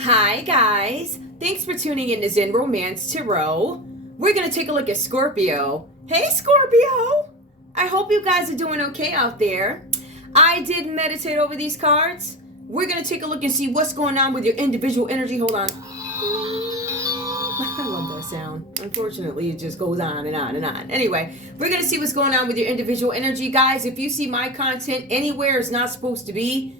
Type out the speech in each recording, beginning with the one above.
Hi guys, thanks for tuning in to Zen Romance Tarot. We're going to take a look at Scorpio. Hey Scorpio! I hope you guys are doing okay out there. I did meditate over these cards. We're going to take a look and see what's going on with your individual energy. Hold on. I love that sound. Unfortunately, it just goes on and on and on. Anyway, we're going to see what's going on with your individual energy. Guys, if you see my content anywhere it's not supposed to be,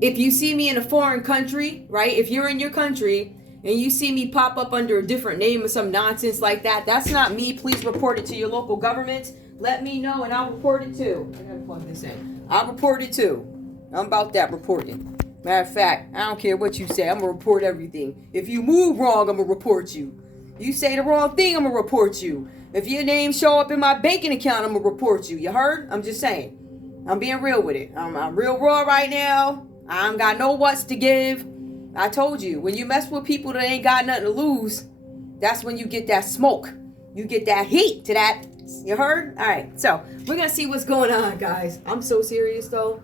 if you see me in a foreign country, right? If you're in your country and you see me pop up under a different name or some nonsense like that, that's not me. Please report it to your local government. Let me know and I'll report it too. I gotta plug this in. I'll report it too. I'm about that reporting. Matter of fact, I don't care what you say. I'm gonna report everything. If you move wrong, I'm gonna report you. You say the wrong thing, I'm gonna report you. If your name show up in my banking account, I'm gonna report you. You heard? I'm just saying. I'm being real with it. I'm real raw right now. I ain't got no what's to give. I told you, when you mess with people that ain't got nothing to lose, that's when you get that smoke. You get that heat to that. You heard? All right, so we're going to see what's going on, guys. I'm so serious, though.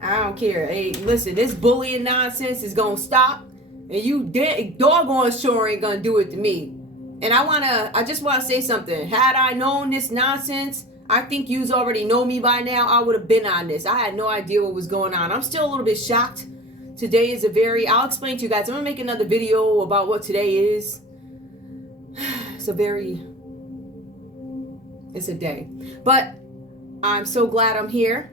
I don't care. Hey, listen, this bullying nonsense is going to stop. And you doggone sure ain't going to do it to me. And I just want to say something. Had I known this nonsense, I think yous already know me by now. I would have been on this. I had no idea what was going on. I'm still a little bit shocked. Today is I'll explain to you guys. I'm going to make another video about what today is. It's a day. But I'm so glad I'm here.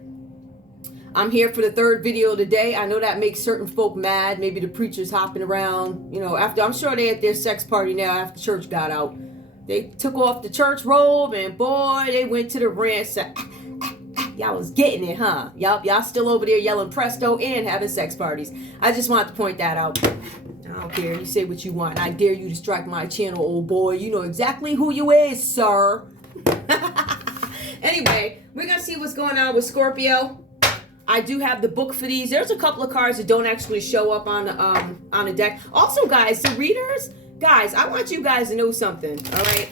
I'm here for the third video today. I know that makes certain folk mad. Maybe the preachers hopping around. You know, I'm sure they at their sex party now after church got out. They took off the church robe and boy, they went to the ranch. Y'all was getting it, huh? Y'all still over there yelling presto and having sex parties. I just wanted to point that out. I don't care. You say what you want. I dare you to strike my channel, old boy. You know exactly who you is, sir. Anyway, we're going to see what's going on with Scorpio. I do have the book for these. There's a couple of cards that don't actually show up on the deck. Also, guys, the readers... Guys, I want you guys to know something, all right?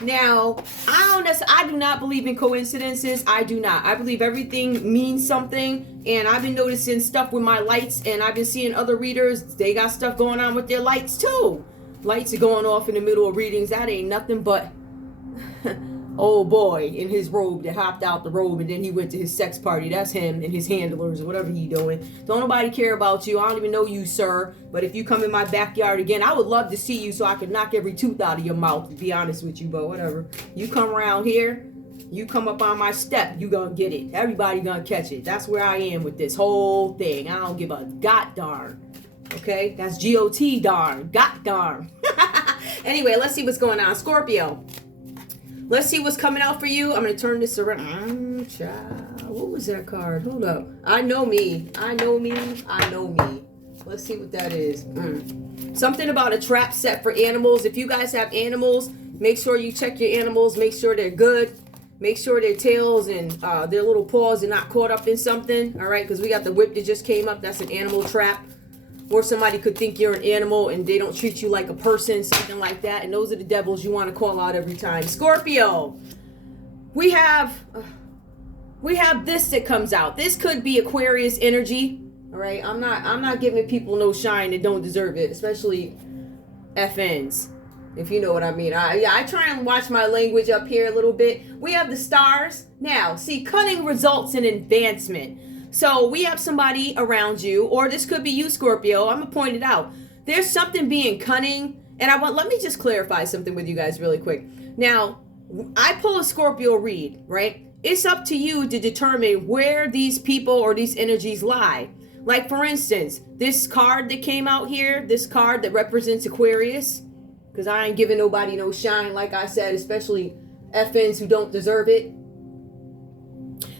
Now, I do not believe in coincidences. I do not. I believe everything means something, and I've been noticing stuff with my lights, and I've been seeing other readers, they got stuff going on with their lights, too. Lights are going off in the middle of readings. That ain't nothing but old boy in his robe that hopped out the robe, and then he went to his sex party. That's him and his handlers or whatever he doing. Don't nobody care about you. I don't even know you, sir. But if you come in my backyard again, I would love to see you so I could knock every tooth out of your mouth, to be honest with you, but whatever. You come around here, you come up on my step, you gonna get it. Everybody gonna catch it. That's where I am with this whole thing. I don't give a god darn. Okay? That's G-O-T darn. God darn. Anyway, let's see what's going on. Scorpio. Let's see what's coming out for you. I'm going to turn this around. What was that card? Hold up. I know me. I know me. I know me. Let's see what that is. Something about a trap set for animals. If you guys have animals, make sure you check your animals. Make sure they're good. Make sure their tails and their little paws are not caught up in something. All right, because we got the whip that just came up. That's an animal trap. Or somebody could think you're an animal and they don't treat you like a person, something like that. And those are the devils you want to call out every time. Scorpio, we have this that comes out. This could be Aquarius energy. All right, I'm not giving people no shine that don't deserve it, especially FNs, if you know what I mean. I try and watch my language up here a little bit. We have the stars. Now, see, cunning results in advancement. So we have somebody around you, or this could be you, Scorpio. I'm going to point it out. There's something being cunning. And let me just clarify something with you guys really quick. Now, I pull a Scorpio read, right? It's up to you to determine where these people or these energies lie. Like, for instance, this card that came out here, this card that represents Aquarius, because I ain't giving nobody no shine, like I said, especially FNs who don't deserve it.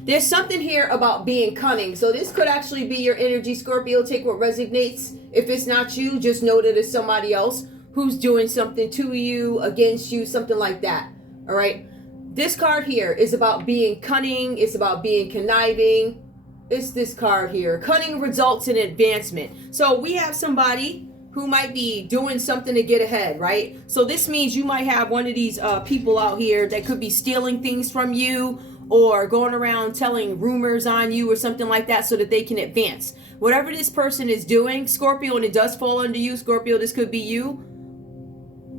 There's something here about being cunning. So this could actually be your energy, Scorpio. Take what resonates. If it's not you, just know that it's somebody else who's doing something to you, against you, something like that. All right. This card here is about being cunning. It's about being conniving. It's this card here. Cunning results in advancement. So we have somebody who might be doing something to get ahead, right? So this means you might have one of these people out here that could be stealing things from you, or going around telling rumors on you or something like that so that they can advance. Whatever this person is doing, Scorpio, and it does fall under you, Scorpio, this could be you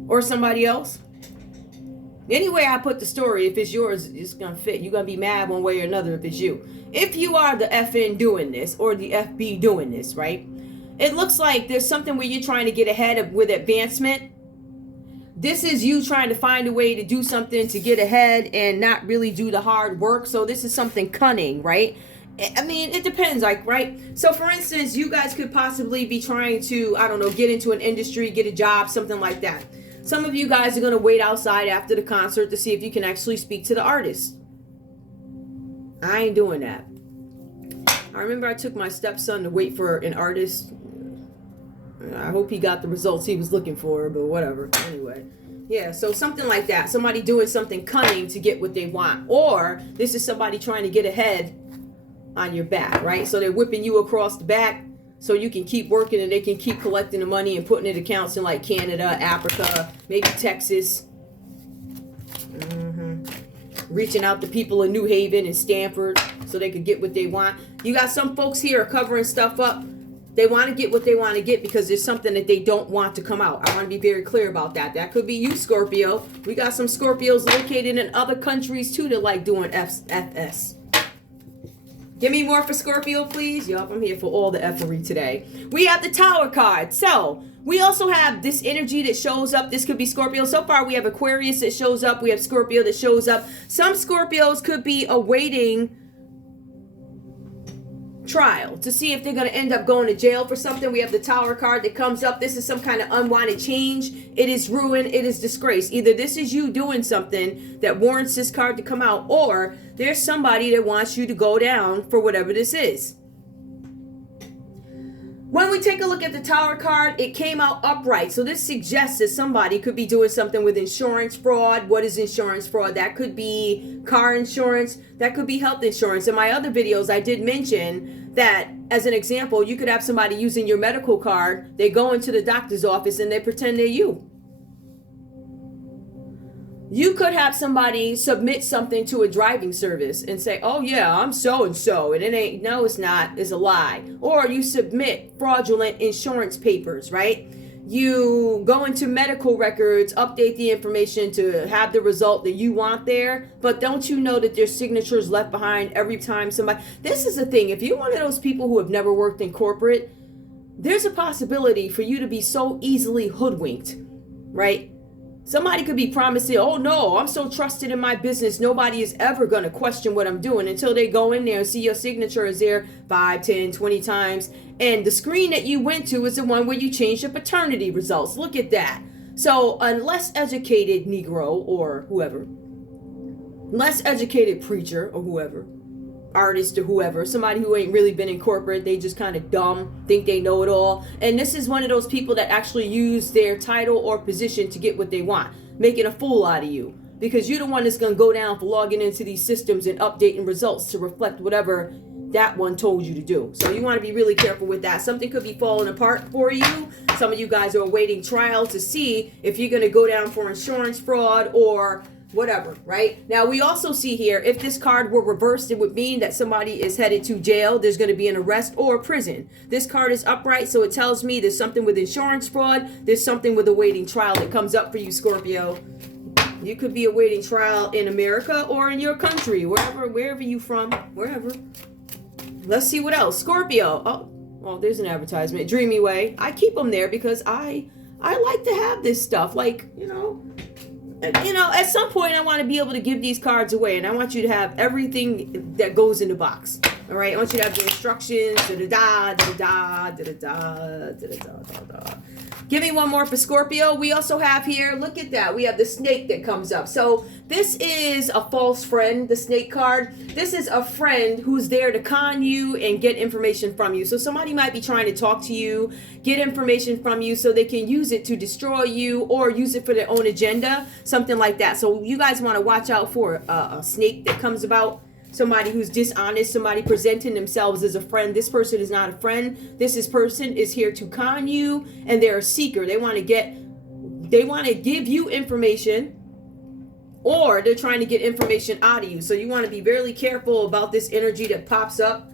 or somebody else. Anyway I put the story, if it's yours, it's going to fit. You're going to be mad one way or another if it's you. If you are the FN doing this or the FB doing this, right? It looks like there's something where you're trying to get ahead with advancement. This is you trying to find a way to do something to get ahead and not really do the hard work. So this is something cunning, right? I mean, it depends, like, right? So for instance, you guys could possibly be trying to, I don't know, get into an industry, get a job, something like that. Some of you guys are going to wait outside after the concert to see if you can actually speak to the artist. I ain't doing that. I remember I took my stepson to wait for an artist. I hope he got the results he was looking for, but whatever. Anyway. Yeah, so something like that. Somebody doing something cunning to get what they want. Or this is somebody trying to get ahead on your back, right? So they're whipping you across the back so you can keep working and they can keep collecting the money and putting it in accounts in like Canada, Africa, maybe Texas. Reaching out to people in New Haven and Stanford so they could get what they want. You got some folks here covering stuff up. They want to get what they want to get because there's something that they don't want to come out. I want to be very clear about that. That could be you, Scorpio. We got some Scorpios located in other countries too that like doing FS. Give me more for Scorpio, please. Yup, I'm here for all the effery today. We have the Tower card. So, we also have this energy that shows up. This could be Scorpio. So far, we have Aquarius that shows up. We have Scorpio that shows up. Some Scorpios could be awaiting trial to see if they're going to end up going to jail for something. We have the Tower card that comes up. This is some kind of unwanted change. It is ruin. It is disgrace. Either this is you doing something that warrants this card to come out, or there's somebody that wants you to go down for whatever this is. When we take a look at the Tower card, it came out upright. So this suggests that somebody could be doing something with insurance fraud. What is insurance fraud? That could be car insurance. That could be health insurance. In my other videos, I did mention that, as an example, you could have somebody using your medical card. They go into the doctor's office and they pretend they're you. You could have somebody submit something to a driving service and say, oh yeah, I'm so-and-so. And it ain't, no, it's not, it's a lie. Or you submit fraudulent insurance papers, right? You go into medical records, update the information to have the result that you want there. But don't you know that there's signatures left behind every time somebody... This is the thing. If you're one of those people who have never worked in corporate, there's a possibility for you to be so easily hoodwinked, right? Somebody could be promising, oh no, I'm so trusted in my business, nobody is ever going to question what I'm doing, until they go in there and see your signature is there 5, 10, 20 times. And the screen that you went to is the one where you changed your paternity results. Look at that. So a less educated Negro or whoever, less educated preacher or whoever, artist or whoever, somebody who ain't really been in corporate, they just kind of dumb, think they know it all. And this is one of those people that actually use their title or position to get what they want, making a fool out of you, because you're the one that's going to go down for logging into these systems and updating results to reflect whatever that one told you to do. So you want to be really careful with that. Something could be falling apart for you. Some of you guys are awaiting trial to see if you're going to go down for insurance fraud or whatever, right? Now, we also see here, if this card were reversed, it would mean that somebody is headed to jail. There's going to be an arrest or prison. This card is upright, so it tells me there's something with insurance fraud. There's something with awaiting trial that comes up for you, Scorpio. You could be awaiting trial in America or in your country, wherever you from, wherever. Let's see what else. Scorpio. Oh, well, there's an advertisement. Dreamy Way. I keep them there because I like to have this stuff. Like, you know, at some point I want to be able to give these cards away, and I want you to have everything that goes in the box. All right, I want you to have the instructions. Give me one more for Scorpio. We also have here, look at that. We have the snake that comes up. So this is a false friend, the snake card. This is a friend who's there to con you and get information from you. So somebody might be trying to talk to you, get information from you so they can use it to destroy you or use it for their own agenda, something like that. So you guys want to watch out for a snake that comes about. Somebody who's dishonest, somebody presenting themselves as a friend. This person is not a friend. This person is here to con you, and they're a seeker. They want to give you information, or they're trying to get information out of you. So you want to be very careful about this energy that pops up.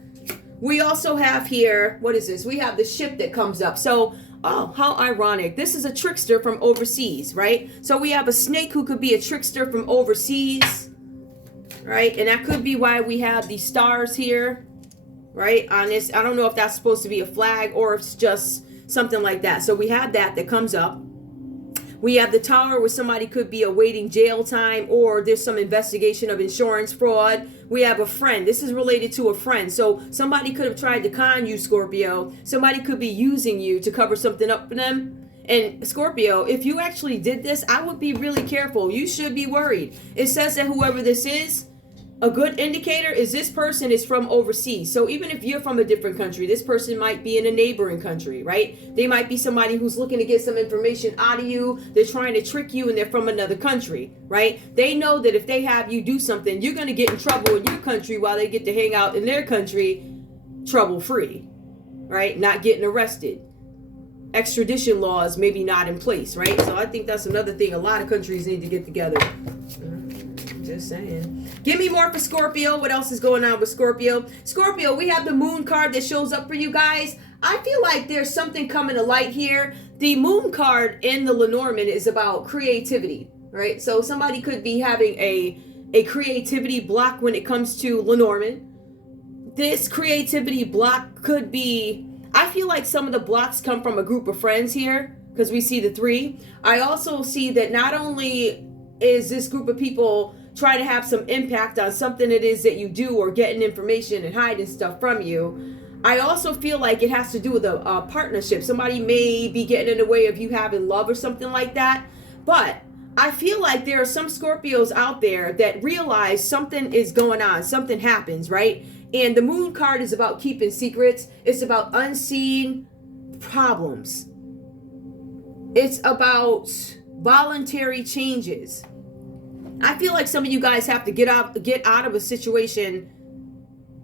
We also have here, what is this? We have the ship that comes up. So, oh, how ironic. This is a trickster from overseas, right? So we have a snake who could be a trickster from overseas, right? And that could be why we have these stars here, right? On this, I don't know if that's supposed to be a flag or if it's just something like that. So we have that comes up. We have the tower where somebody could be awaiting jail time, or there's some investigation of insurance fraud. We have a friend. This is related to a friend. So somebody could have tried to con you, Scorpio. Somebody could be using you to cover something up for them. And Scorpio, if you actually did this, I would be really careful. You should be worried. It says that whoever this is, a good indicator is this person is from overseas. So even if you're from a different country, this person might be in a neighboring country, right? They might be somebody who's looking to get some information out of you. They're trying to trick you and they're from another country, right? They know that if they have you do something, you're going to get in trouble in your country while they get to hang out in their country trouble-free, right? Not getting arrested. Extradition laws maybe not in place, right? So I think that's another thing a lot of countries need to get together. Just saying. Give me more for Scorpio. What else is going on with Scorpio? Scorpio, we have the moon card that shows up for you guys. I feel like there's something coming to light here. The moon card in the Lenormand is about creativity, right? So somebody could be having a creativity block when it comes to Lenormand. This creativity block could be, I feel like some of the blocks come from a group of friends here because we see the 3. I also see that not only is this group of people trying to have some impact on something it is that you do or getting information and hiding stuff from you, I also feel like it has to do with a partnership. Somebody may be getting in the way of you having love or something like that. But I feel like there are some Scorpios out there that realize something is going on. Something happens, right? And the moon card is about keeping secrets. It's about unseen problems. It's about voluntary changes. I feel like some of you guys have to get out of a situation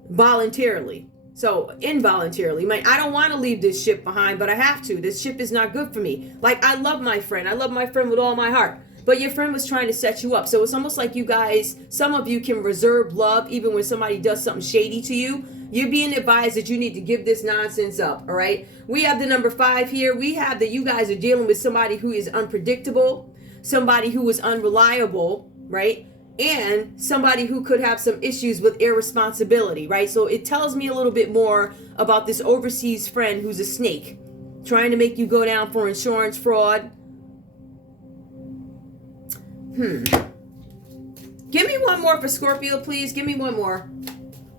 voluntarily. So involuntarily. I don't want to leave this ship behind, but I have to. This ship is not good for me. Like, I love my friend. I love my friend with all my heart. But your friend was trying to set you up. So it's almost like you guys, some of you can reserve love even when somebody does something shady to you. You're being advised that you need to give this nonsense up, all right? We have the number 5 here. We have that you guys are dealing with somebody who is unpredictable, somebody who is unreliable, right? And somebody who could have some issues with irresponsibility, right? So it tells me a little bit more about this overseas friend who's a snake, trying to make you go down for insurance fraud. Give me one more for Scorpio, please. Give me one more.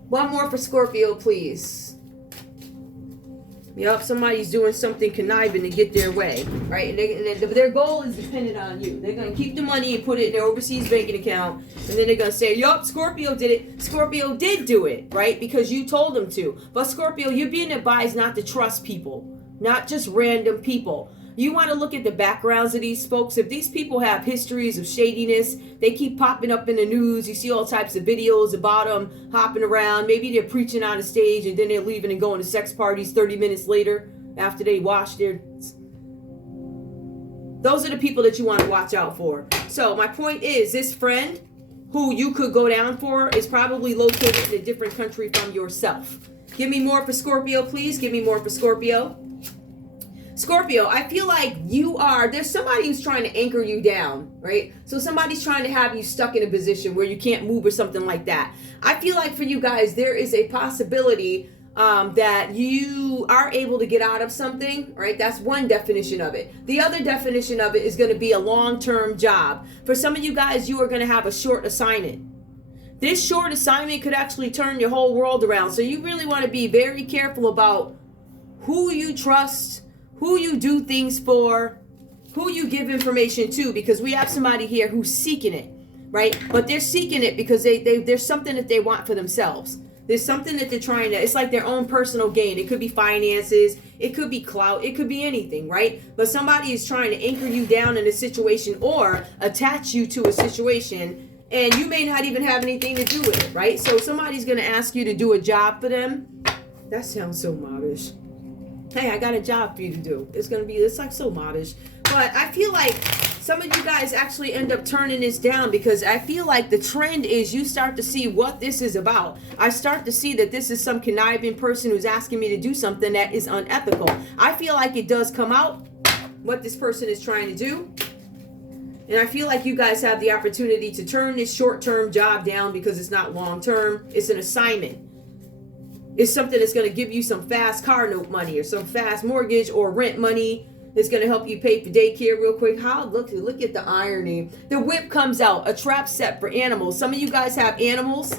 One more for Scorpio, please. Yep, somebody's doing something conniving to get their way, right? And their goal is dependent on you. They're going to keep the money and put it in their overseas banking account. And then they're going to say, yup, Scorpio did it. Scorpio did do it, right? Because you told them to. But Scorpio, you're being advised not to trust people. Not just random people. You want to look at the backgrounds of these folks. If these people have histories of shadiness, they keep popping up in the news. You see all types of videos about them hopping around. Maybe they're preaching on a stage and then they're leaving and going to sex parties 30 minutes later after they wash their... Those are the people that you want to watch out for. So my point is, this friend who you could go down for is probably located in a different country from yourself. Give me more for Scorpio, please. Give me more for Scorpio. Scorpio, I feel like there's somebody who's trying to anchor you down, right? So somebody's trying to have you stuck in a position where you can't move or something like that. I feel like for you guys, there is a possibility that you are able to get out of something, right? That's one definition of it. The other definition of it is going to be a long-term job. For some of you guys, you are going to have a short assignment. This short assignment could actually turn your whole world around. So you really want to be very careful about who you trust, who you do things for, who you give information to, because we have somebody here who's seeking it, right? But they're seeking it because there's something that they want for themselves. There's something that they're trying to, it's like their own personal gain. It could be finances, it could be clout, it could be anything, right? But somebody is trying to anchor you down in a situation or attach you to a situation, and you may not even have anything to do with it, right? So somebody's going to ask you to do a job for them. That sounds so mobbish. Hey, I got a job for you to do. It's like so modish. But I feel like some of you guys actually end up turning this down because I feel like the trend is you start to see what this is about. I start to see that this is some conniving person who's asking me to do something that is unethical. I feel like it does come out what this person is trying to do. And I feel like you guys have the opportunity to turn this short-term job down because it's not long-term. It's an assignment. It's something that's going to give you some fast car note money or some fast mortgage or rent money. It's going to help you pay for daycare real quick. Look at the irony. The whip comes out, a trap set for animals. Some of you guys have animals.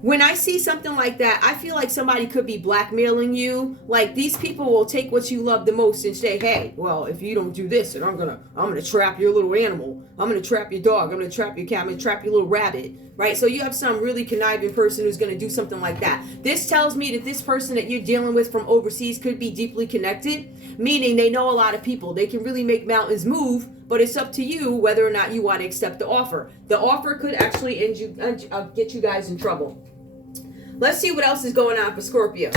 When I see something like that, I feel like somebody could be blackmailing you. Like these people will take what you love the most and say, hey, well, if you don't do this, then I'm gonna trap your little animal. I'm gonna trap your dog. I'm gonna trap your cat. I'm gonna trap your little rabbit. Right? So you have some really conniving person who's gonna do something like that. This tells me that this person that you're dealing with from overseas could be deeply connected, meaning they know a lot of people. They can really make mountains move, but it's up to you whether or not you want to accept the offer. The offer could actually get you guys in trouble. Let's see what else is going on for Scorpio.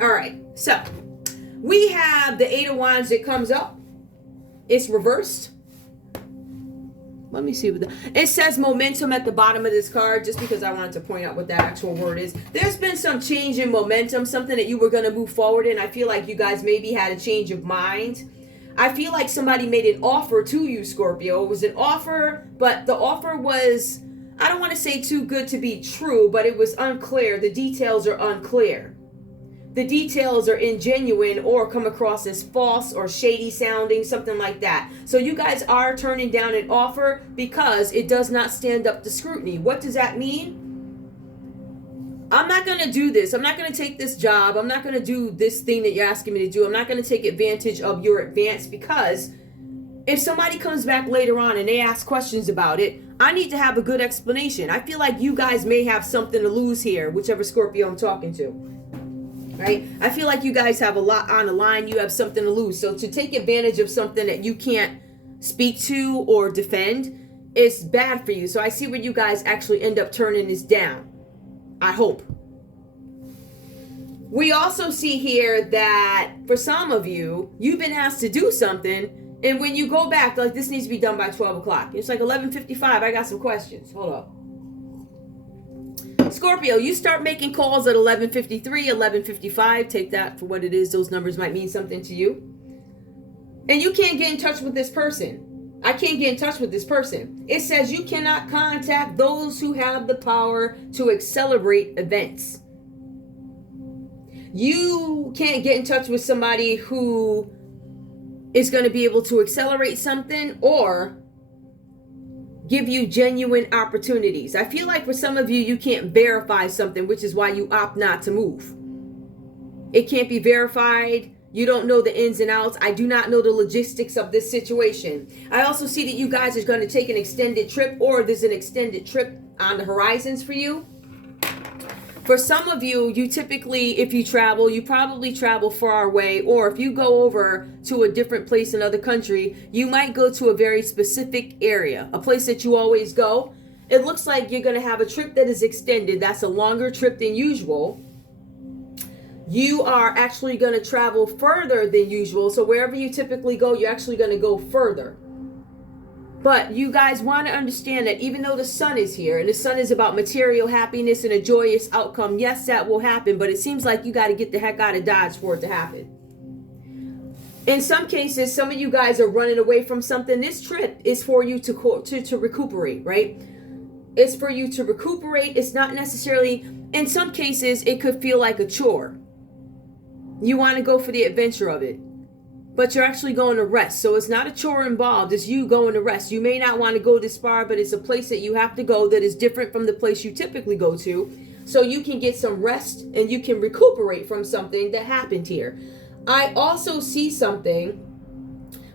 All right, so we have the Eight of Wands that comes up. It's reversed. Let me see what it says. Momentum at the bottom of this card, just because I wanted to point out what that actual word is. There's been some change in momentum, something that you were going to move forward in. I feel like you guys maybe had a change of mind. I feel like somebody made an offer to you, Scorpio. It was an offer, but the offer was, I don't want to say too good to be true, but it was unclear. The details are unclear. The details are ingenuine or come across as false or shady sounding, something like that. So you guys are turning down an offer because it does not stand up to scrutiny. What does that mean? I'm not going to do this. I'm not going to take this job. I'm not going to do this thing that you're asking me to do. I'm not going to take advantage of your advance because if somebody comes back later on and they ask questions about it, I need to have a good explanation. I feel like you guys may have something to lose here, whichever Scorpio I'm talking to. Right? I feel like you guys have a lot on the line. You have something to lose. So to take advantage of something that you can't speak to or defend is bad for you. So I see where you guys actually end up turning this down. I hope. We also see here that for some of you, you've been asked to do something. And when you go back, like this needs to be done by 12 o'clock. It's like 11:55. I got some questions. Hold up. Scorpio, you start making calls at 11:53, 11:55. Take that for what it is. Those numbers might mean something to you. And you can't get in touch with this person. I can't get in touch with this person. It says you cannot contact those who have the power to accelerate events. You can't get in touch with somebody who is going to be able to accelerate something or give you genuine opportunities. I feel like for some of you, you can't verify something, which is why you opt not to move. It can't be verified. You don't know the ins and outs. I do not know the logistics of this situation. I also see that you guys are going to take an extended trip, or there's an extended trip on the horizons for you. For some of you, you typically, if you travel, you probably travel far away, or if you go over to a different place, another country, you might go to a very specific area, a place that you always go. It looks like you're going to have a trip that is extended. That's a longer trip than usual. You are actually going to travel further than usual. So wherever you typically go, you're actually going to go further. But you guys want to understand that even though the sun is here, and the sun is about material happiness and a joyous outcome, yes, that will happen, but it seems like you got to get the heck out of Dodge for it to happen. In some cases, some of you guys are running away from something. This trip is for you to recuperate, right? It's for you to recuperate. It's not necessarily, in some cases, it could feel like a chore. You want to go for the adventure of it. But you're actually going to rest. So it's not a chore involved. It's you going to rest. You may not want to go this far, but it's a place that you have to go that is different from the place you typically go to. So you can get some rest and you can recuperate from something that happened here. I also see something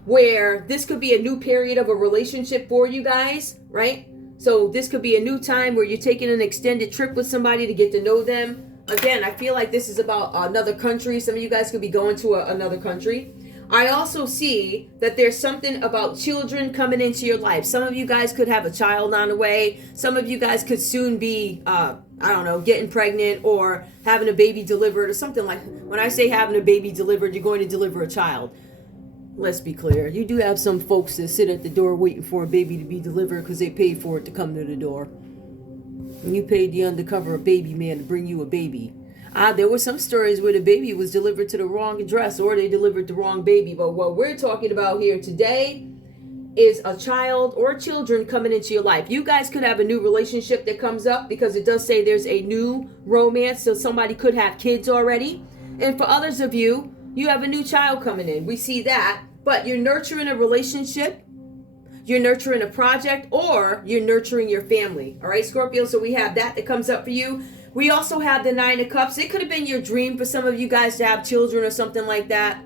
where this could be a new period of a relationship for you guys, right? So this could be a new time where you're taking an extended trip with somebody to get to know them. Again, I feel like this is about another country. Some of you guys could be going to another country. I also see that there's something about children coming into your life. Some of you guys could have a child on the way. Some of you guys could soon be I don't know, getting pregnant or having a baby delivered or something like. When I say having a baby delivered, you're going to deliver a child. Let's be clear. You do have some folks that sit at the door waiting for a baby to be delivered because they paid for it to come to the door. And you paid the undercover baby man to bring you a baby. There were some stories where the baby was delivered to the wrong address or they delivered the wrong baby. But what we're talking about here today is a child or children coming into your life. You guys could have a new relationship that comes up because it does say there's a new romance. So somebody could have kids already. And for others of you, you have a new child coming in. We see that. But you're nurturing a relationship, you're nurturing a project, or you're nurturing your family. All right, Scorpio, so we have that comes up for you. We also have the 9 of Cups. It could have been your dream for some of you guys to have children or something like that.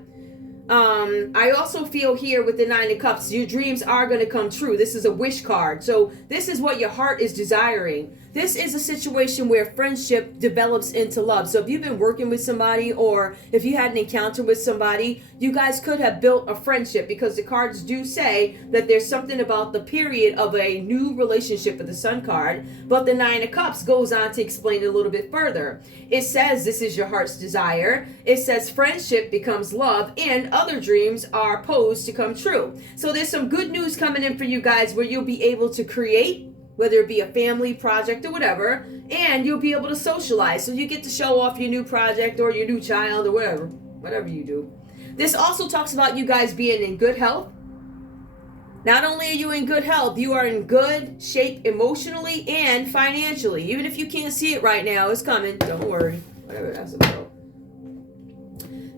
I also feel here with the 9 of Cups, your dreams are going to come true. This is a wish card. So this is what your heart is desiring. This is a situation where friendship develops into love. So if you've been working with somebody or if you had an encounter with somebody, you guys could have built a friendship because the cards do say that there's something about the period of a new relationship with the Sun card. But the 9 of Cups goes on to explain it a little bit further. It says this is your heart's desire. It says friendship becomes love and other dreams are posed to come true. So there's some good news coming in for you guys where you'll be able to create, whether it be a family project or whatever, and you'll be able to socialize. So you get to show off your new project or your new child or whatever you do. This also talks about you guys being in good health. Not only are you in good health, you are in good shape emotionally and financially. Even if you can't see it right now, it's coming. Don't worry. Whatever that's about.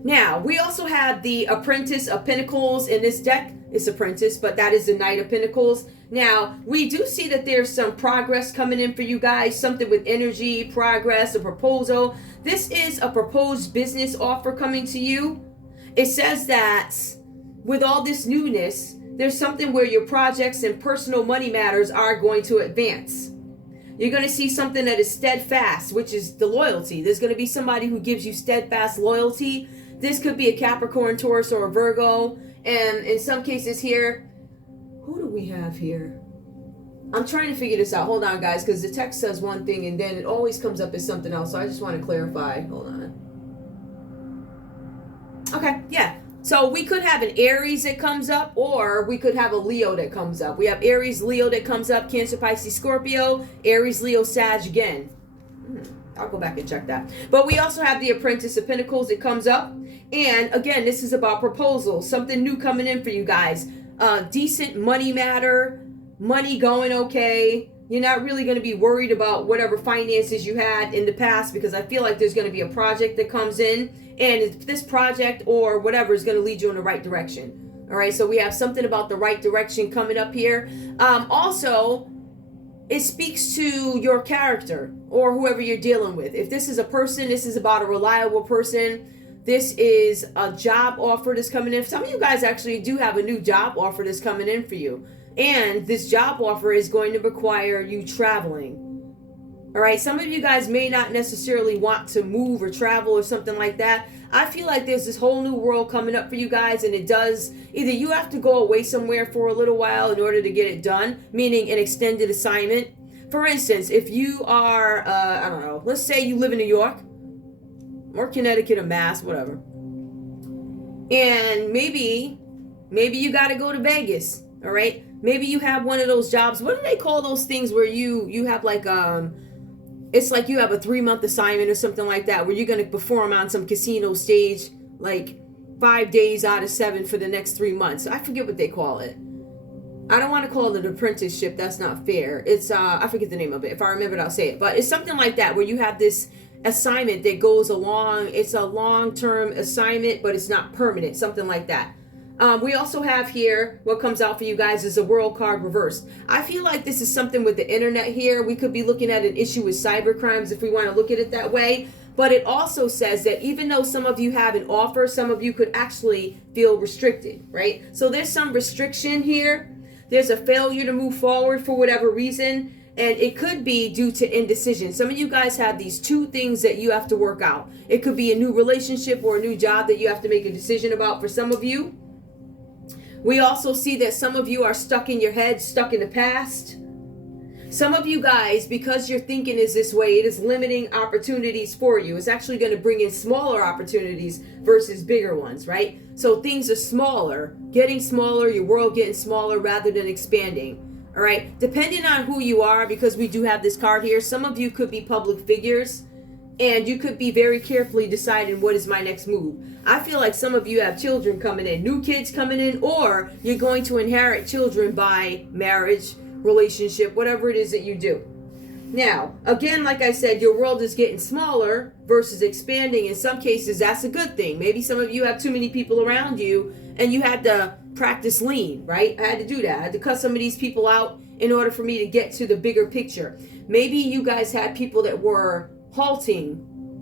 Now, we also have the Apprentice of Pentacles in this deck. It's Apprentice, but that is the Knight of Pentacles. Now, we do see that there's some progress coming in for you guys. Something with energy, progress, a proposal. This is a proposed business offer coming to you. It says that with all this newness, there's something where your projects and personal money matters are going to advance. You're going to see something that is steadfast, which is the loyalty. There's going to be somebody who gives you steadfast loyalty. This could be a Capricorn, Taurus, or a Virgo. And in some cases here, who do we have here? I'm trying to figure this out. Hold on, guys, because the text says one thing and then it always comes up as something else. So I just want to clarify. Hold on. Okay, yeah. So we could have an Aries that comes up, or we could have a Leo that comes up. We have Aries, Leo that comes up, Cancer, Pisces, Scorpio, Aries, Leo, Sag again. I'll go back and check that. But we also have the Apprentice of Pentacles that comes up. And again, this is about proposals. Something new coming in for you guys. Decent money matter. Money going okay. You're not really going to be worried about whatever finances you had in the past, because I feel like there's going to be a project that comes in. And this project or whatever is going to lead you in the right direction. All right, so we have something about the right direction coming up here. Also, it speaks to your character or whoever you're dealing with. If this is a person, this is about a reliable person. This is a job offer that's coming in. Some of you guys actually do have a new job offer that's coming in for you. And this job offer is going to require you traveling. All right, some of you guys may not necessarily want to move or travel or something like that. I feel like there's this whole new world coming up for you guys, and it does, either you have to go away somewhere for a little while in order to get it done, meaning an extended assignment. For instance, if you are, I don't know, let's say you live in New York or Connecticut or Mass, whatever. And maybe you got to go to Vegas, all right? Maybe you have one of those jobs. What do they call those things where you have like, it's like you have a 3-month assignment or something like that where you're going to perform on some casino stage like 5 days out of 7 for the next 3 months. I forget what they call it. I don't want to call it an apprenticeship. That's not fair. It's, I forget the name of it. If I remember it, I'll say it. But it's something like that where you have this assignment that goes along. It's a long-term assignment, but it's not permanent. Something like that. We also have here, what comes out for you guys is a world card reversed. I feel like this is something with the internet here. We could be looking at an issue with cyber crimes if we want to look at it that way. But it also says that even though some of you have an offer, some of you could actually feel restricted, right? So there's some restriction here. There's a failure to move forward for whatever reason. And it could be due to indecision. Some of you guys have these 2 things that you have to work out. It could be a new relationship or a new job that you have to make a decision about for some of you. We also see that some of you are stuck in your head, stuck in the past. Some of you guys, because your thinking is this way, it is limiting opportunities for you. It's actually going to bring in smaller opportunities versus bigger ones, right? So things are smaller, getting smaller, your world getting smaller rather than expanding. All right, depending on who you are, because we do have this card here, some of you could be public figures, and you could be very carefully deciding what is my next move. I feel like some of you have children coming in, new kids coming in, or you're going to inherit children by marriage, relationship, whatever it is that you do. Now, again, like I said, your world is getting smaller versus expanding. In some cases, that's a good thing. Maybe some of you have too many people around you, and you had to practice lean, right? I had to do that. I had to cut some of these people out in order for me to get to the bigger picture. Maybe you guys had people that were halting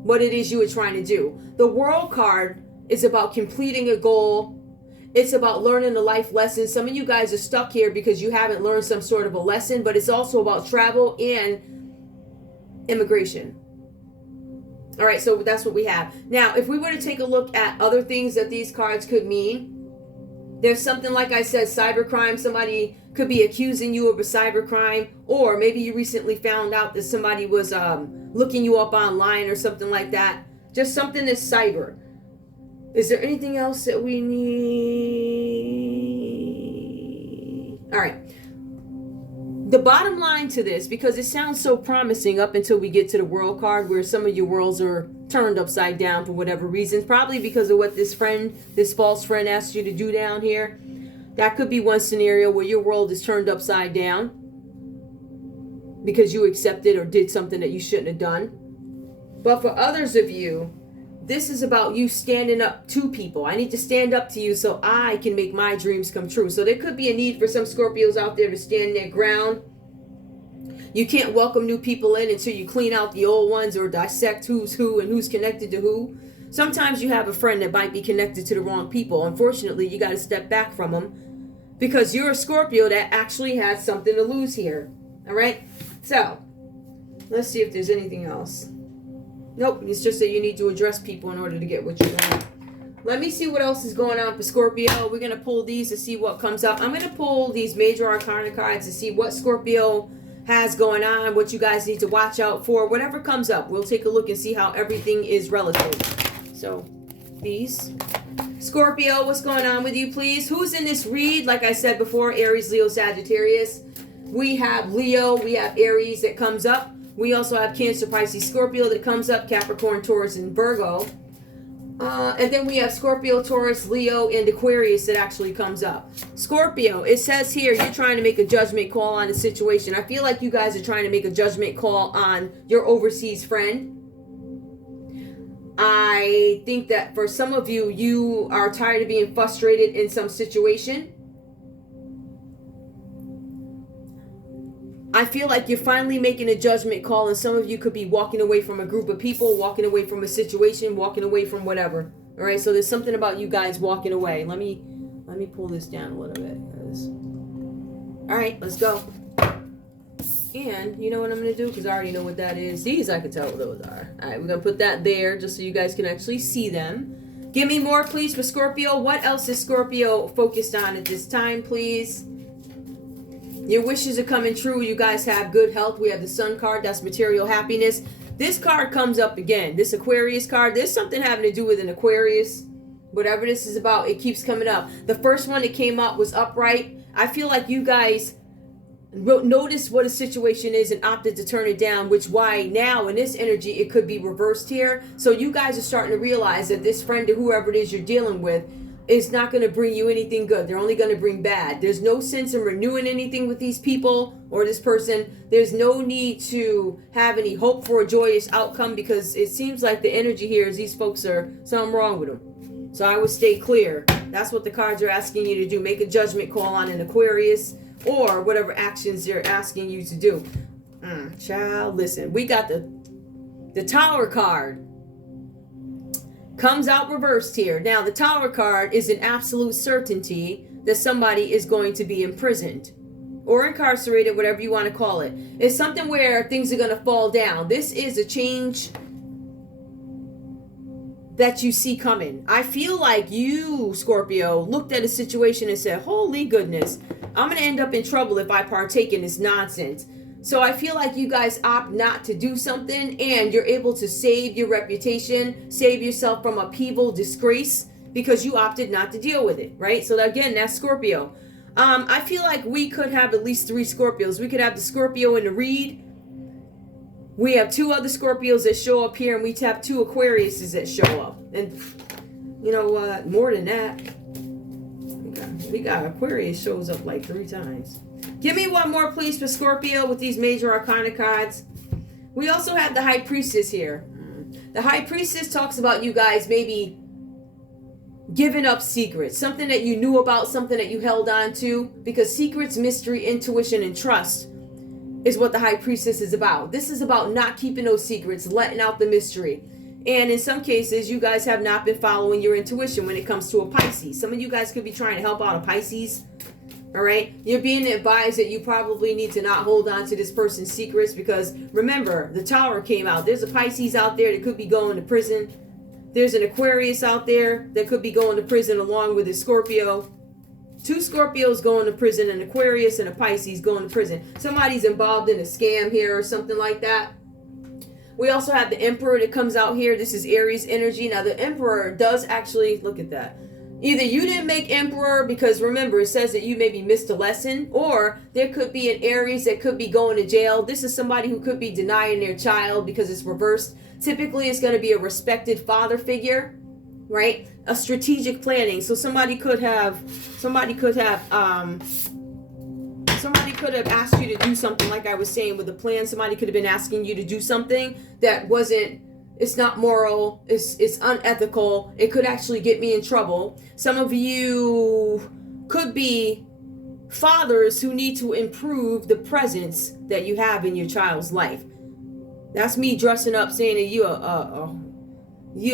what it is you were trying to do. The World card is about completing a goal. It's about learning a life lesson. Some of you guys are stuck here because you haven't learned some sort of a lesson, but it's also about travel and immigration. All right, so that's what we have. Now, if we were to take a look at other things that these cards could mean, there's something, like I said, cybercrime. Somebody could be accusing you of a cybercrime, or maybe you recently found out that somebody was looking you up online or something like that. Just something that's cyber. Is there anything else that we need? All right. The bottom line to this, because it sounds so promising up until we get to the World card, where some of your worlds are turned upside down for whatever reasons, probably because of what this false friend asked you to do down here. That could be one scenario where your world is turned upside down because you accepted or did something that you shouldn't have done. But for others of you, this is about you standing up to people. I need to stand up to you so I can make my dreams come true. So there could be a need for some Scorpios out there to stand their ground. You can't welcome new people in until you clean out the old ones or dissect who's who and who's connected to who. Sometimes you have a friend that might be connected to the wrong people. Unfortunately, you got to step back from them because you're a Scorpio that actually has something to lose here. All right? So, let's see if there's anything else. Nope, it's just that you need to address people in order to get what you want. Let me see what else is going on for Scorpio. We're going to pull these to see what comes up. I'm going to pull these major arcana cards to see what Scorpio has going on, what you guys need to watch out for, whatever comes up. We'll take a look and see how everything is relative. So, these. Scorpio, what's going on with you, please? Who's in this read? Like I said before, Aries, Leo, Sagittarius. We have Leo, we have Aries that comes up. We also have Cancer, Pisces, Scorpio that comes up, Capricorn, Taurus, and Virgo. And then we have Scorpio, Taurus, Leo, and Aquarius that actually comes up. Scorpio, it says here you're trying to make a judgment call on a situation. I feel like you guys are trying to make a judgment call on your overseas friend. I think that for some of you, you are tired of being frustrated in some situation. I feel like you're finally making a judgment call, and some of you could be walking away from a group of people, walking away from a situation, walking away from whatever. All right, so there's something about you guys walking away. Let me pull this down a little bit. All right, let's go. And you know what I'm going to do? Because I already know what that is. These I can tell what those are. All right, we're going to put that there just so you guys can actually see them. Give me more, please, for Scorpio. What else is Scorpio focused on at this time, please? Your wishes are coming true. You guys have good health. We have the Sun card. That's material happiness. This card comes up again. This Aquarius card. There's something having to do with an Aquarius. Whatever this is about, it keeps coming up. The first one that came up was upright. I feel like you guys noticed what a situation is and opted to turn it down, which why now in this energy it could be reversed here. So you guys are starting to realize that this friend or whoever it is you're dealing with is not going to bring you anything good. They're only going to bring bad. There's no sense in renewing anything with these people or this person. There's no need to have any hope for a joyous outcome because it seems like the energy here is these folks are something wrong with them. So I would stay clear. That's what the cards are asking you to do. Make a judgment call on an Aquarius or whatever actions they're asking you to do. Child, listen. We got the Tower card. Comes out reversed here. Now, the Tower card is an absolute certainty that somebody is going to be imprisoned or incarcerated, whatever you want to call it. It's something where things are going to fall down. This is a change that you see coming. I feel like you, Scorpio, looked at a situation and said, holy goodness, I'm going to end up in trouble if I partake in this nonsense. So I feel like you guys opt not to do something, and you're able to save your reputation, save yourself from upheaval, disgrace, because you opted not to deal with it, right? So again, that's Scorpio. I feel like we could have at least 3 Scorpios. We could have the Scorpio in the read. We have 2 other Scorpios that show up here, and we have 2 Aquariuses that show up. And you know what? More than that, we got Aquarius shows up like 3 times. Give me one more, please, for Scorpio with these major arcana cards. We also have the High Priestess here. The High Priestess talks about you guys maybe giving up secrets, something that you knew about, something that you held on to, because secrets, mystery, intuition, and trust is what the High Priestess is about. This is about not keeping those secrets, letting out the mystery. And in some cases, you guys have not been following your intuition when it comes to a Pisces. Some of you guys could be trying to help out a Pisces. All right, you're being advised that you probably need to not hold on to this person's secrets, because remember, the Tower came out. There's a Pisces out there that could be going to prison. There's an Aquarius out there that could be going to prison along with a Scorpio. 2 Scorpios going to prison, an Aquarius and a Pisces going to prison. Somebody's involved in a scam here or something like that. We also have the Emperor that comes out here. This is Aries energy. Now the Emperor does actually, look at that. Either you didn't make Emperor, because remember, it says that you maybe missed a lesson, or there could be an Aries that could be going to jail. This is somebody who could be denying their child because it's reversed. Typically, it's going to be a respected father figure, right? A strategic planning. So somebody could have asked you to do something, like I was saying with the plan. Somebody could have been asking you to do something that wasn't, it's not moral, it's unethical, it could actually get me in trouble. Some of you could be fathers who need to improve the presence that you have in your child's life. That's me dressing up saying that you're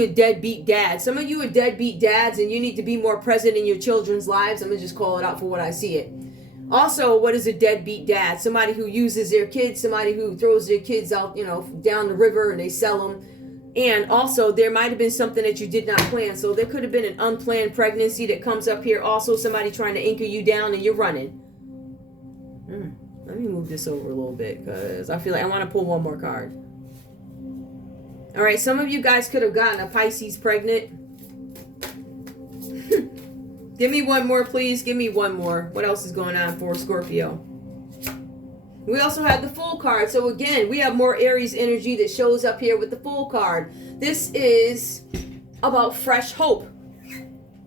a deadbeat dad. Some of you are deadbeat dads, and you need to be more present in your children's lives. I'm gonna just call it out for what I see it. Also, what is a deadbeat dad? Somebody who uses their kids, somebody who throws their kids out, down the river and they sell them. And also, there might have been something that you did not plan. So there could have been an unplanned pregnancy that comes up here. Also, somebody trying to anchor you down and you're running. Let me move this over a little bit, because I feel like I want to pull one more card. All right, some of you guys could have gotten a Pisces pregnant. Give me one more, please. Give me one more. What else is going on for Scorpio? We also have the Fool card. So again, we have more Aries energy that shows up here with the Fool card. This is about fresh hope.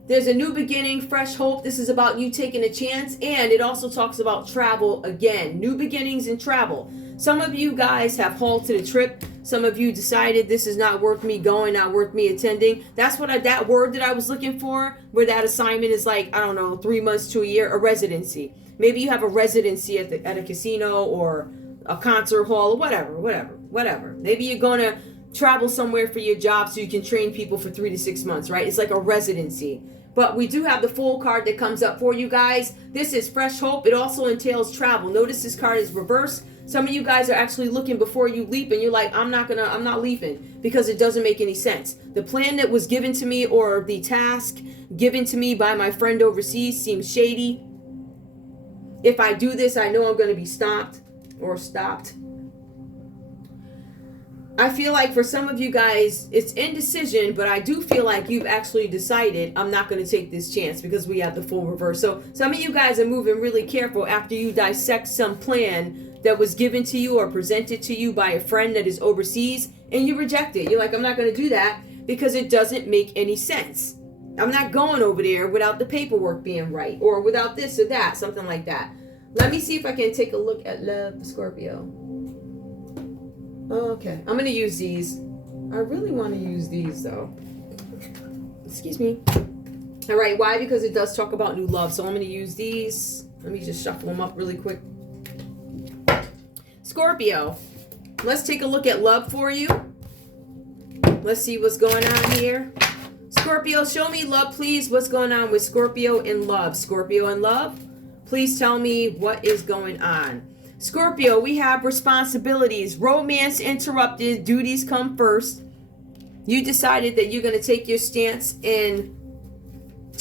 There's a new beginning, fresh hope. This is about you taking a chance. And it also talks about travel again. New beginnings and travel. Some of you guys have halted a trip. Some of you decided this is not worth me going, not worth me attending. That's what that word that I was looking for, where that assignment is like, I don't know, 3 months to a year, a residency. Maybe you have a residency at a casino or a concert hall or whatever. Maybe you're going to travel somewhere for your job so you can train people for 3 to 6 months, right? It's like a residency. But we do have the Fool card that comes up for you guys. This is fresh hope. It also entails travel. Notice this card is reversed. Some of you guys are actually looking before you leap, and you're like, I'm not leaping, because it doesn't make any sense. The plan that was given to me, or the task given to me by my friend overseas, seems shady. If I do this, I know I'm going to be stopped. I feel like for some of you guys, it's indecision, but I do feel like you've actually decided, I'm not going to take this chance, because we have the Fool reverse. So some of you guys are moving really careful after you dissect some plan that was given to you or presented to you by a friend that is overseas, and you reject it. You're like, I'm not going to do that because it doesn't make any sense. I'm not going over there without the paperwork being right, or without this or that, something like that. Let me see if I can take a look at love, Scorpio. Okay, I'm going to use these. I really want to use these, though. Excuse me. All right, why? Because it does talk about new love, so I'm going to use these. Let me just shuffle them up really quick. Scorpio, let's take a look at love for you. Let's see what's going on here. Scorpio, show me love, please. What's going on with Scorpio in love? Scorpio in love, please tell me what is going on. Scorpio, we have responsibilities. Romance interrupted. Duties come first. You decided that you're going to take your stance in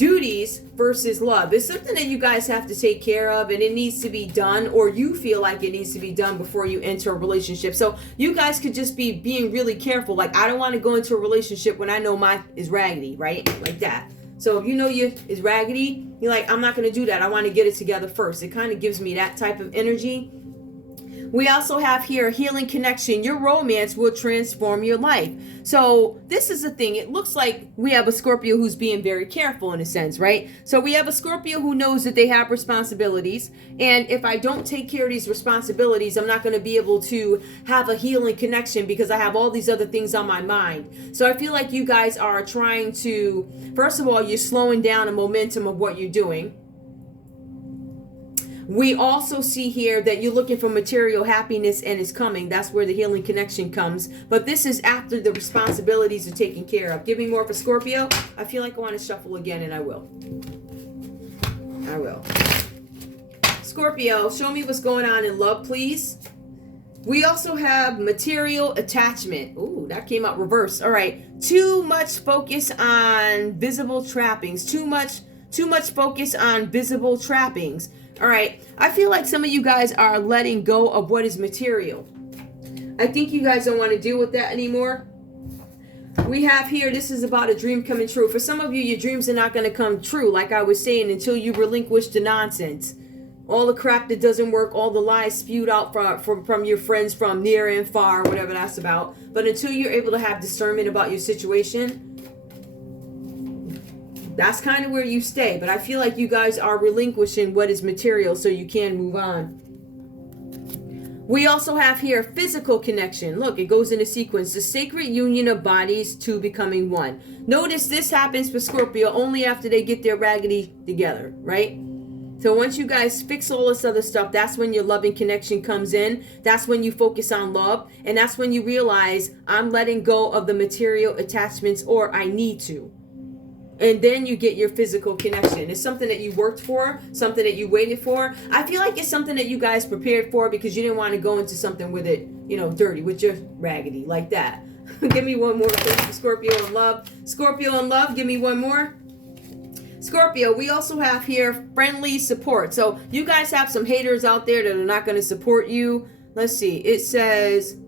duties versus love. It's something that you guys have to take care of, and it needs to be done, or you feel like it needs to be done before you enter a relationship. So you guys could just be being really careful. Like, I don't want to go into a relationship when I know mine is raggedy, right? Like that. So if you know you is raggedy, you're like, I'm not going to do that. I want to get it together first. It kind of gives me that type of energy. We also have here a healing connection. Your romance will transform your life. So this is the thing. It looks like we have a Scorpio who's being very careful in a sense, right? So we have a Scorpio who knows that they have responsibilities. And if I don't take care of these responsibilities, I'm not going to be able to have a healing connection because I have all these other things on my mind. So I feel like you guys are trying to, first of all, you're slowing down the momentum of what you're doing. We also see here that you're looking for material happiness and it's coming. That's where the healing connection comes. But this is after the responsibilities are taken care of. Give me more for Scorpio. I feel like I want to shuffle again, and I will. I will. Scorpio, show me what's going on in love, please. We also have material attachment. Ooh, that came out reverse. All right. Too much focus on visible trappings. Too much focus on visible trappings. All right, I feel like some of you guys are letting go of what is material. I think you guys don't want to deal with that anymore. We have here, this is about a dream coming true. For some of you, your dreams are not going to come true, like I was saying, until you relinquish the nonsense. All the crap that doesn't work, all the lies spewed out from your friends from near and far, whatever that's about. But until you're able to have discernment about your situation, that's kind of where you stay. But I feel like you guys are relinquishing what is material so you can move on. We also have here physical connection. Look, it goes in a sequence. The sacred union of bodies two becoming one. Notice this happens for Scorpio only after they get their raggedy together, right? So once you guys fix all this other stuff, that's when your loving connection comes in. That's when you focus on love. And that's when you realize I'm letting go of the material attachments, or I need to. And then you get your physical connection. It's something that you worked for, something that you waited for. I feel like it's something that you guys prepared for because you didn't want to go into something with it, dirty, with your raggedy, like that. Give me one more, please, for Scorpio in love. Scorpio in love, give me one more. Scorpio, we also have here friendly support. So you guys have some haters out there that are not going to support you. Let's see. It says,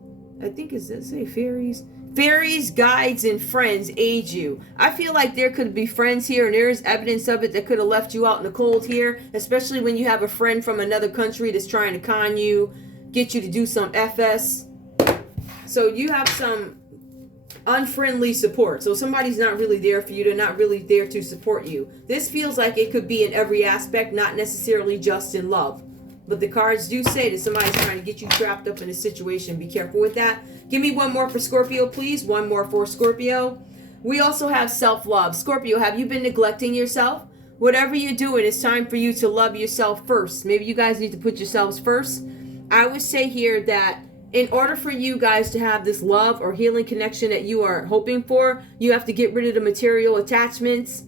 I think, does it say fairies? Fairies, guides, and friends aid you. I feel like there could be friends here, and there is evidence of it that could have left you out in the cold here, especially when you have a friend from another country that's trying to con you, get you to do some FS. So you have some unfriendly support. So somebody's not really there for you. They're not really there to support you. This feels like it could be in every aspect, not necessarily just in love. But the cards do say that somebody's trying to get you trapped up in a situation. Be careful with that. Give me one more for Scorpio, please. One more for Scorpio. We also have self-love. Scorpio, have you been neglecting yourself? Whatever you're doing, it's time for you to love yourself first. Maybe you guys need to put yourselves first. I would say here that in order for you guys to have this love or healing connection that you are hoping for, you have to get rid of the material attachments.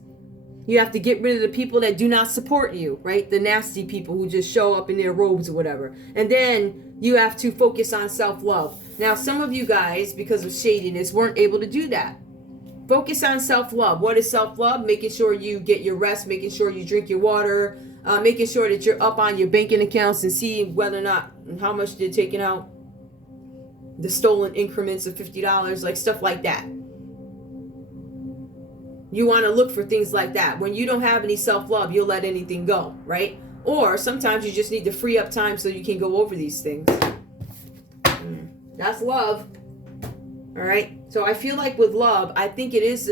You have to get rid of the people that do not support you, right? The nasty people who just show up in their robes or whatever. And then you have to focus on self-love. Now, some of you guys, because of shadiness, weren't able to do that. Focus on self-love. What is self-love? Making sure you get your rest, making sure you drink your water, making sure that you're up on your banking accounts and see whether or not, how much they're taking out, the stolen increments of $50, like stuff like that. You want to look for things like that. When you don't have any self-love, you'll let anything go, right? Or sometimes you just need to free up time so you can go over these things. That's love. All right. So I feel like with love, I think it is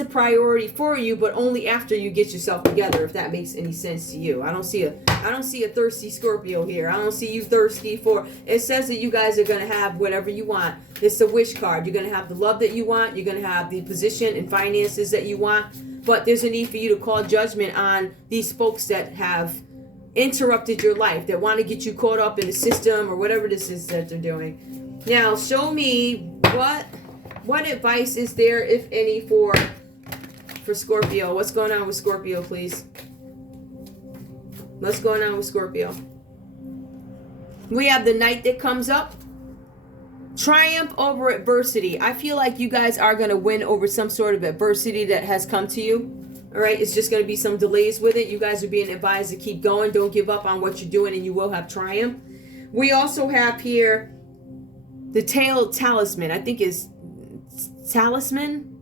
a priority for you, but only after you get yourself together, if that makes any sense to you. I don't see a thirsty Scorpio here. I don't see you thirsty for, it says that you guys are going to have whatever you want. It's a wish card. You're going to have the love that you want. You're going to have the position and finances that you want. But there's a need for you to call judgment on these folks that have interrupted your life, that want to get you caught up in the system or whatever this is that they're doing. Now, show me what advice is there, if any, for Scorpio. What's going on with Scorpio, please? What's going on with Scorpio? We have the Knight that comes up. Triumph over adversity. I feel like you guys are going to win over some sort of adversity that has come to you. All right, it's just going to be some delays with it. You guys are being advised to keep going. Don't give up on what you're doing, and you will have triumph. We also have here the talisman. I think is talisman.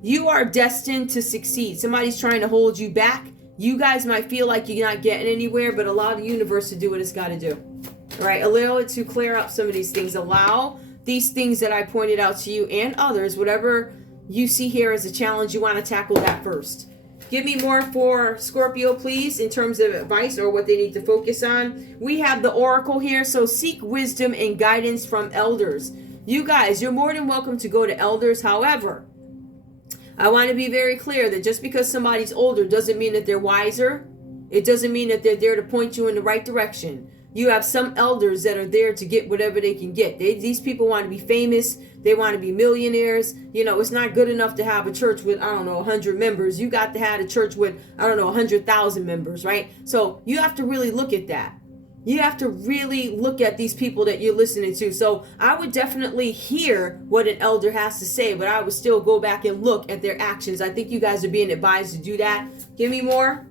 You are destined to succeed. Somebody's trying to hold you back. You guys might feel like you're not getting anywhere, but allow the universe to do what it's got to do. All right, allow it to clear up some of these things. Allow these things that I pointed out to you and others, whatever you see here as a challenge, you want to tackle that first. Give me more for Scorpio, please, in terms of advice or what they need to focus on. We have the Oracle here, so seek wisdom and guidance from elders. You guys, you're more than welcome to go to elders. However, I want to be very clear that just because somebody's older doesn't mean that they're wiser. It doesn't mean that they're there to point you in the right direction. You have some elders that are there to get whatever they can get. These people want to be famous. They want to be millionaires. You know, it's not good enough to have a church with, 100 members. You got to have a church with, 100,000 members, right? So you have to really look at that. You have to really look at these people that you're listening to. So I would definitely hear what an elder has to say, but I would still go back and look at their actions. I think you guys are being advised to do that. Give me more.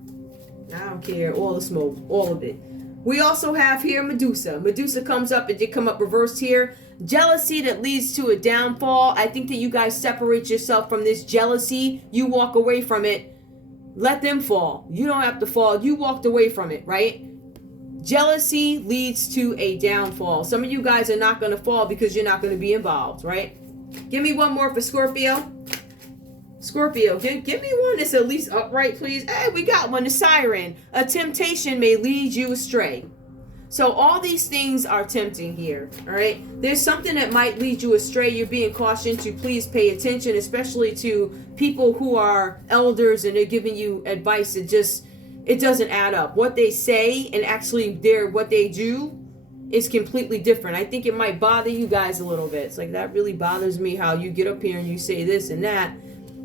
I don't care. All the smoke. All of it. We also have here Medusa. Medusa comes up. It did come up reversed here. Jealousy that leads to a downfall. I think that you guys separate yourself from this jealousy. You walk away from it. Let them fall. You don't have to fall. You walked away from it, right? Jealousy leads to a downfall. Some of you guys are not going to fall because you're not going to be involved, right? Give me one more for Scorpio. Scorpio, give me one that's at least upright, please. Hey, we got one. The Siren. A temptation may lead you astray. So all these things are tempting here, all right? There's something that might lead you astray. You're being cautioned to please pay attention, especially to people who are elders and they're giving you advice. It doesn't add up. What they say and actually what they do is completely different. I think it might bother you guys a little bit. It's like, that really bothers me how you get up here and you say this and that.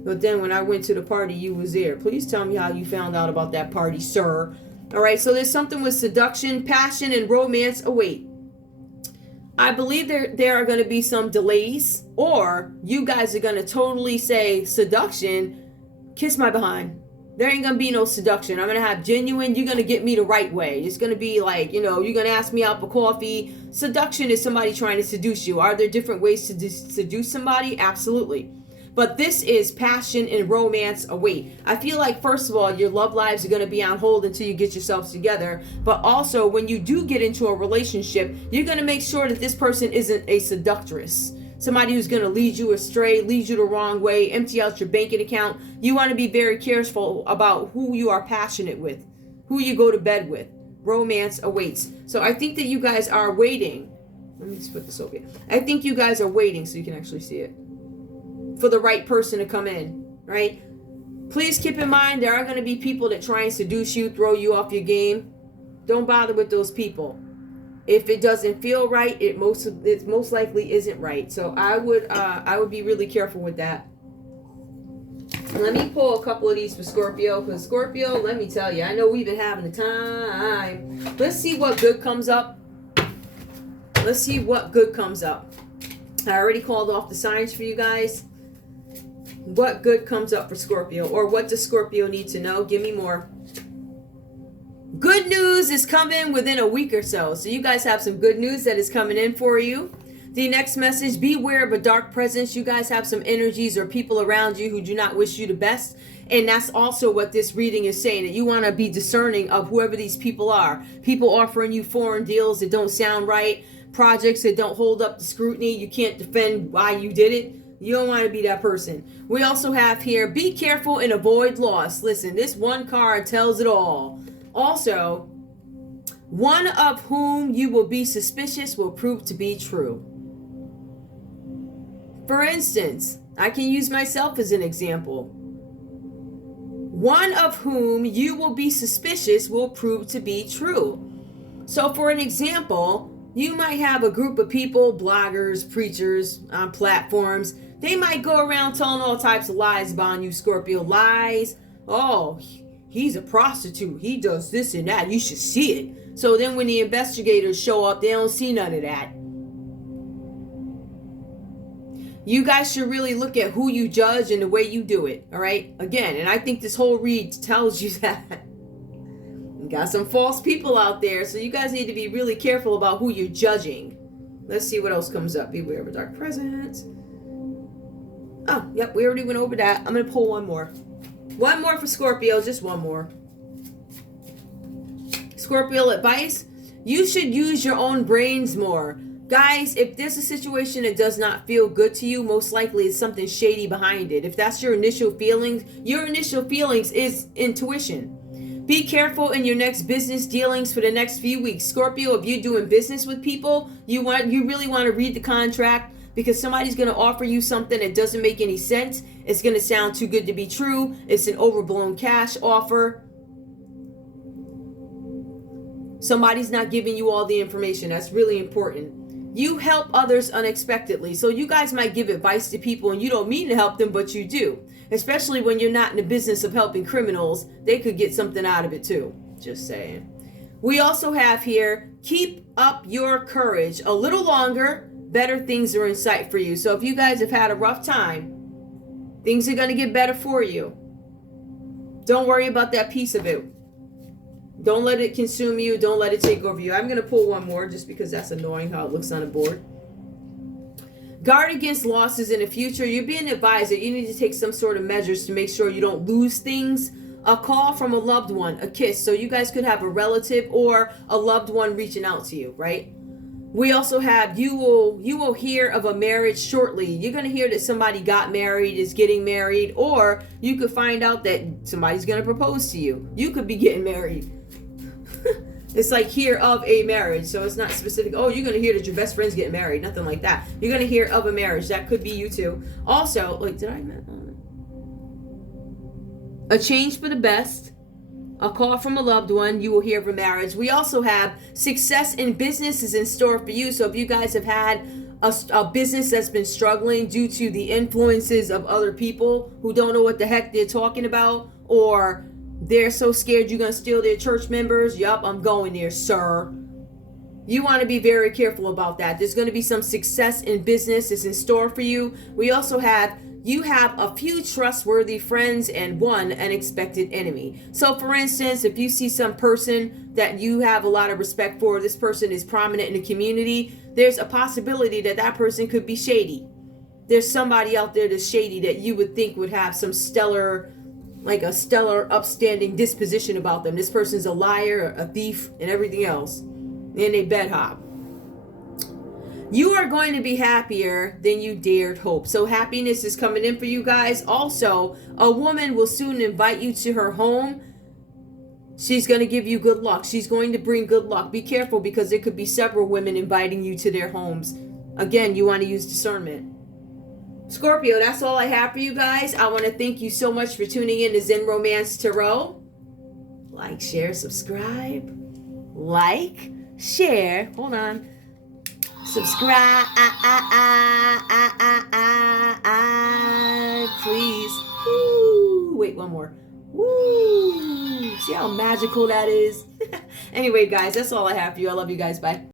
But then when I went to the party, you was there. Please tell me how you found out about that party, sir. All right, so there's something with seduction, passion, and romance await. I believe there are going to be some delays, or you guys are going to totally say, seduction, kiss my behind. There ain't going to be no seduction. I'm going to have genuine, you're going to get me the right way. It's going to be like, you're going to ask me out for coffee. Seduction is somebody trying to seduce you. Are there different ways to seduce somebody? Absolutely. But this is passion and romance await. I feel like, first of all, your love lives are going to be on hold until you get yourselves together. But also, when you do get into a relationship, you're going to make sure that this person isn't a seductress. Somebody who's going to lead you astray, lead you the wrong way, empty out your banking account. You want to be very careful about who you are passionate with, who you go to bed with. Romance awaits. So I think that you guys are waiting. Let me just put this over here. I think you guys are waiting so you can actually see it. For the right person to come in, right? Please keep in mind there are going to be people that try and seduce you, throw you off your game. Don't bother with those people. If it doesn't feel right, it most likely isn't right. So I would be really careful with that. Let me pull a couple of these for Scorpio, because Scorpio, let me tell you, I know we've been having a time. Let's see what good comes up. Let's see what good comes up. I already called off the signs for you guys. What good comes up for Scorpio? Or what does Scorpio need to know? Give me more. Good news is coming within a week or so. So you guys have some good news that is coming in for you. The next message, beware of a dark presence. You guys have some energies or people around you who do not wish you the best. And that's also what this reading is saying, that you want to be discerning of whoever these people are. People offering you foreign deals that don't sound right. Projects that don't hold up the scrutiny. You can't defend why you did it. You don't want to be that person. We also have here, be careful and avoid loss. Listen, this one card tells it all. Also, one of whom you will be suspicious will prove to be true. For instance, I can use myself as an example. One of whom you will be suspicious will prove to be true. So for an example, you might have a group of people, bloggers, preachers on platforms. They might go around telling all types of lies about you, Scorpio. Lies. Oh, he's a prostitute. He does this and that. You should see it. So then when the investigators show up, they don't see none of that. You guys should really look at who you judge and the way you do it, all right? Again, and I think this whole read tells you that. You got some false people out there, so you guys need to be really careful about who you're judging. Let's see what else comes up. Beware of a dark presence. Oh, yep, we already went over that. I'm going to pull one more. One more for Scorpio, just one more. Scorpio advice. You should use your own brains more. Guys, if there's a situation that does not feel good to you, most likely it's something shady behind it. If that's your initial feelings is intuition. Be careful in your next business dealings for the next few weeks. Scorpio, if you're doing business with people, you really want to read the contract, because somebody's going to offer you something that doesn't make any sense. It's going to sound too good to be true. It's an overblown cash offer. Somebody's not giving you all the information. That's really important. You help others unexpectedly. So you guys might give advice to people and you don't mean to help them, but you do. Especially when you're not in the business of helping criminals. They could get something out of it too. Just saying. We also have here, keep up your courage a little longer. Better things are in sight for you. So if you guys have had a rough time, things are going to get better for you. Don't worry about that piece of it. Don't let it consume you. Don't let it take over you. I'm going to pull one more just because that's annoying how it looks on the board. Guard against losses in the future. You're being advised that you need to take some sort of measures to make sure you don't lose things. A call from a loved one, a kiss. So you guys could have a relative or a loved one reaching out to you, right? We also have, you will hear of a marriage shortly. You're going to hear that somebody got married, is getting married, or you could find out that somebody's going to propose to you. You could be getting married. It's like hear of a marriage. So it's not specific. Oh, you're going to hear that your best friend's getting married. Nothing like that. You're going to hear of a marriage. That could be you too. Also, like, did I? A change for the best. A call from a loved one. You will hear of a marriage. We also have success in business is in store for you. So if you guys have had a business that's been struggling due to the influences of other people who don't know what the heck they're talking about, or they're so scared you're going to steal their church members. Yup, I'm going there, sir. You want to be very careful about that. There's going to be some success in business is in store for you. We also have, you have a few trustworthy friends and one unexpected enemy. So for instance, if you see some person that you have a lot of respect for, this person is prominent in the community, there's a possibility that that person could be shady. There's somebody out there that's shady that you would think would have some stellar, like a stellar, upstanding disposition about them. This person's a liar, a thief, and everything else. And they bed hop. You are going to be happier than you dared hope. So happiness is coming in for you guys. Also, a woman will soon invite you to her home. She's going to give you good luck. She's going to bring good luck. Be careful, because there could be several women inviting you to their homes. Again, you want to use discernment. Scorpio, that's all I have for you guys. I want to thank you so much for tuning in to Zen Romance Tarot. Like, share, subscribe. Like, share. Hold on. Subscribe. Please. Woo. Wait, one more. Woo. See how magical that is? Anyway, guys, that's all I have for you. I love you guys. Bye.